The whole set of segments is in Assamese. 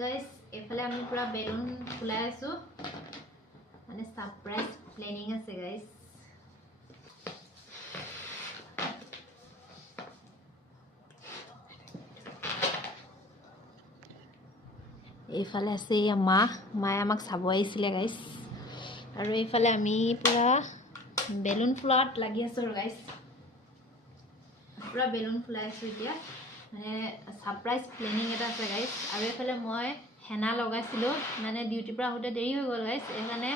গাইস এফালে আমি পুরা বেলুন ফুলাই আছো মানে সারপ্রাইজ প্ল্যানিং আছে গাইস এইফালে আছে মায়ে আমাক চাব আহিছিলে গাইস আৰু এইফালে আমি পুৰা বেলুন ফুলাত লাগি আছো গাইস পুৰা বেলুন ফুলাই আছো এতিয়া মানে সাৰপ্ৰাইজ প্ল্যানিং এটা আছে গাইস আৰু এইফালে মই হেনা লগাইছিলো মানে ডিউটি পৰা হতে দেৰি হৈ গল গাইস এখানে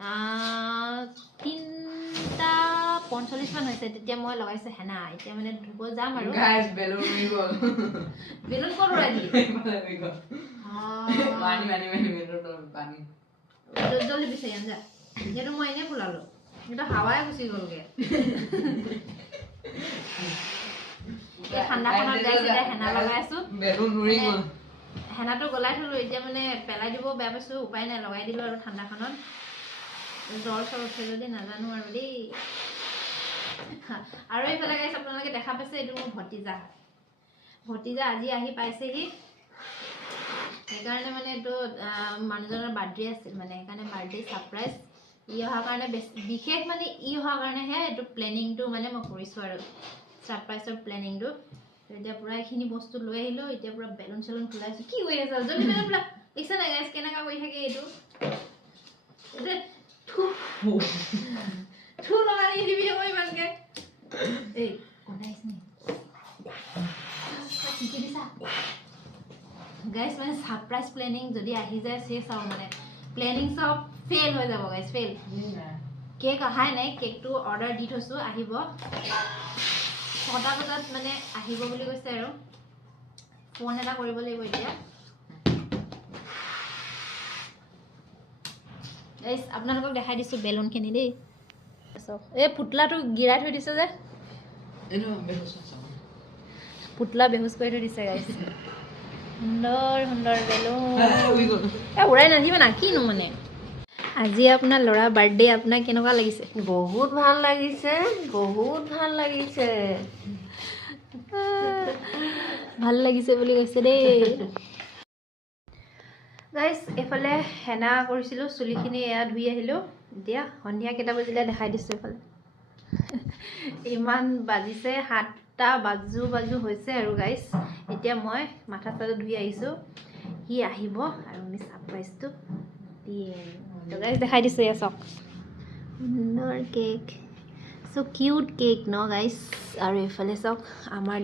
3:45 মান হৈছে তেতিয়া মই লগাইছে হেনা এতিয়া মানে ধুব যাম আৰু গাইস বেলুন উৰি গল বেলুন ক'ত উৰাই দিলি পানী বেলুন পানী জলদি বিচাৰি আন যা যেটো মই এনে ফুলালো এটা হাৱাই গুচি গলগে এই ঠাণ্ডাখনত গাইস এটা হেনা লগাইছো বেলুন উৰি গল হেনাটো গলাই থলো এতিয়া মানে পেলাই দিব বেয়া পাইছো উপায় নাই লগাই দিলো আৰু ঠাণ্ডাখনত জ্বৰ চৰ উঠে যদি নাজানো আৰু দেই আৰু এইফালে গাইস আপোনালোকে দেখা পাইছে এইটো মোৰ ভতিজা আজি আহি পাইছেহি সেইকাৰণে মানে এইটো মানুহজনৰ বাৰ্থডে আছিল মানে সেইকাৰণে বাৰ্থডে সাৰপ্ৰাইজ ই অহাৰ কাৰণে বিশেষ মানে ই অহাৰ কাৰণেহে এইটো প্লেনিংটো মানে মই কৰিছো আৰু সাৰপ্ৰাইজৰ প্লেনিংটো এতিয়া পুৰা এইখিনি বস্তু লৈ আহিলো এতিয়া পুৰা বেলুন চেলুন ফুলাইছো কি হৈ আছে যদি বেলুন ফুলা দেখিছা না গাইস কেনেকা কৰি থাকে এইটো এতে থু লগাই দিবি মই ভালকে এই কোনাইছ নি কি দিছা গাইস মানে সারপ্রাইজ প্ল্যানিং যদি আহি যায় সে চাও মানে প্ল্যানিং সব ফেল হৈ যাব গাইস ফেল কেক আহাই নাই কেকটো অৰ্ডাৰ দি থৈছো আহিব 6টা বজাত মানে আহিব বুলি কৈছে আৰু ফোন এটা কৰিব লাগিব এতিয়া গাইস আপোনালোকক দেখাই দিছো বেলুন খিনি দেই এই পুতলাটো গিৰাই থৈ দিছে যে এনো বেহুছ আছে পুতলা বেহুছ কৰি থৈ দিছে গাইস সুন্দৰ সুন্দৰ বেলুন উৰি গল উৰাই নাহিব না কিনো মানে আজি আপোনাৰ ল'ৰা বাৰ্থডে আপোনাক কেনেকুৱা লাগিছে বহুত ভাল লাগিছে ভাল লাগিছে বুলি কৈছে দেই গাইস এফালে হেনা কৰিছিলো চুলিখিনি এয়া ধুই আহিলো এতিয়া সন্ধিয়া কেইটা বাজিলে দেখাই দিছো এফালে ইমান বাজিছে 7টা বাজু হৈছে আৰু গাইস এতিয়া মই মাথা চাথা ধুই আহিছো সি আহিব আৰু আমি সাৰপ্ৰাইজটো দিয়ে তো গাইস দেখাই দিছো এয়া চক সুন্দৰ কেক সো কিউট কেক ন গাইস আৰু এফালে চক আমাৰ